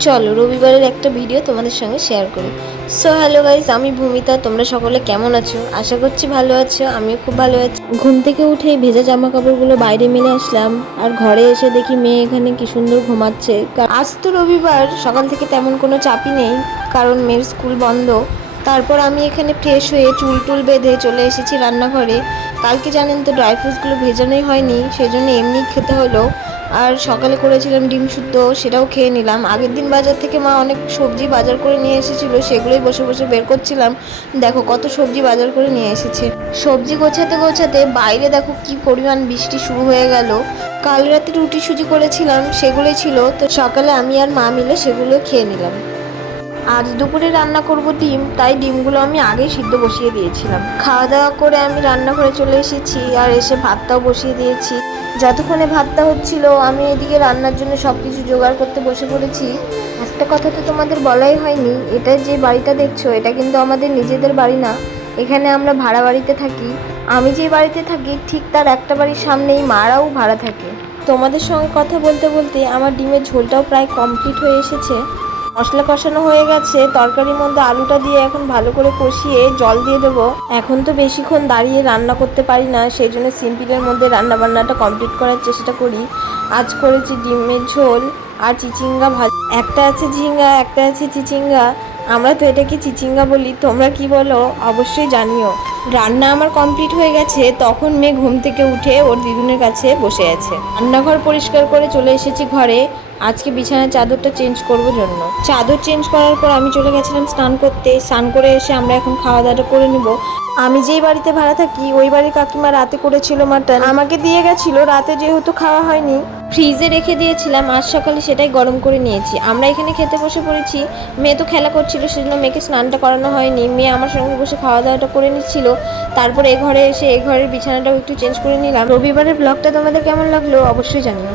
চলো রবিবারের একটা ভিডিও তোমাদের সঙ্গে শেয়ার করি। সো হ্যালো গাইজ, আমি ভূমিতা। তোমরা সকলে কেমন আছো? আশা করছি ভালো আছো। আমিও খুব ভালো আছি। ঘুম থেকে উঠেই ভেজা জামা কাপড়গুলো বাইরে মেলে আসলাম, আর ঘরে এসে দেখি মেয়ে এখানে কি সুন্দর ঘুমাচ্ছে। আজ তো রবিবার, সকাল থেকে তেমন কোনো চাপই নেই, কারণ মেয়ের স্কুল বন্ধ। তারপর আমি এখানে ফ্রেশ হয়ে চুল টুল বেঁধে চলে এসেছি রান্নাঘরে। কালকে জানেন তো ড্রাই ফ্রুটসগুলো ভেজানোই হয়নি, সেজন্য এমনি খেতে হলো। আর সকালে করেছিলাম ডিম সুদ্ধ, সেটাও খেয়ে নিলাম। আগের দিন বাজার থেকে মা অনেক সবজি বাজার করে নিয়ে এসেছিলো, সেগুলোই বসে বসে বের করছিলাম। দেখো কত সবজি বাজার করে নিয়ে এসেছে। সবজি গোছাতে গোছাতে বাইরে দেখো কি পরিমাণ বৃষ্টি শুরু হয়ে গেল। কাল রাতে রুটি সুজি করেছিলাম, সেগুলোই ছিল, তো সকালে আমি আর মা মিলে সেগুলো খেয়ে নিলাম। আজ দুপুরে রান্না করব ডিম, তাই ডিমগুলো আমি আগেই সিদ্ধ বসিয়ে দিয়েছিলাম। খাওয়া দাওয়া করে আমি রান্নাঘরে চলে এসেছি, আর এসে ভাতটাও বসিয়ে দিয়েছি। যতক্ষণে ভাতটা হচ্ছিল আমি এদিকে রান্নার জন্য সব কিছু জোগাড় করতে বসে পড়েছি। একটা কথা তো তোমাদের বলাই হয়নি, এটা যে বাড়িটা দেখছো এটা কিন্তু আমাদের নিজেদের বাড়ি না, এখানে আমরা ভাড়া বাড়িতে থাকি। আমি যে বাড়িতে থাকি ঠিক তার একটা বাড়ির সামনেই মারাও ভাড়া থাকে। তোমাদের সঙ্গে কথা বলতে বলতে আমার ডিমের ঝোলটাও প্রায় কমপ্লিট হয়ে এসেছে। মশলা কষানো হয়ে গেছে, তরকারির মধ্যে আলুটা দিয়ে এখন ভালো করে কষিয়ে জল দিয়ে দেবো। এখন তো বেশিক্ষণ দাঁড়িয়ে রান্না করতে পারি না, সেই জন্য সিম্পলের মধ্যে রান্না বান্নাটা কমপ্লিট করার চেষ্টা করি। আজ করেছি ডিমের ঝোল আর চিচিঙ্গা ভাজা। একটা আছে ঝিঙ্গা, একটা আছে চিচিঙ্গা। আমরা তো এটাকে চিচিঙ্গা বলি, তোমরা কি বলো অবশ্যই জানিও। রান্না আমার কমপ্লিট হয়ে গেছে, তখন মেয়ে ঘুম থেকে উঠে ওর দিদুনের কাছে বসে আছে। রান্নাঘর পরিষ্কার করে চলে এসেছি ঘরে। আজকে বিছানার চাদরটা চেঞ্জ করব জন্য। চাদর চেঞ্জ করার পর আমি চলে গেছিলাম স্নান করতে। স্নান করে এসে আমরা এখন খাওয়া দাওয়াটা করে নিব। আমি যেই বাড়িতে ভাড়া থাকি ওই বাড়ির কাকিমা রাতে করেছিল মাটন, আমাকে দিয়ে গেছিল। রাতে যেহেতু খাওয়া হয়নি, ফ্রিজে রেখে দিয়েছিলাম, আজ সকালে সেটাই গরম করে নিয়েছি। আমরা এখানে খেতে বসে পড়েছি। মেয়ে তো খেলা করছিল, সেজন্য মেয়েকে স্নানটা করানো হয়নি। মেয়ে আমার সঙ্গে বসে খাওয়া দাওয়াটা করে নিচ্ছিল। তারপর এ ঘরে এসে এ ঘরের বিছানাটাও একটু চেঞ্জ করে নিলাম। রবিবারের ব্লগটা তোমাদের কেমন লাগলো অবশ্যই জানিও।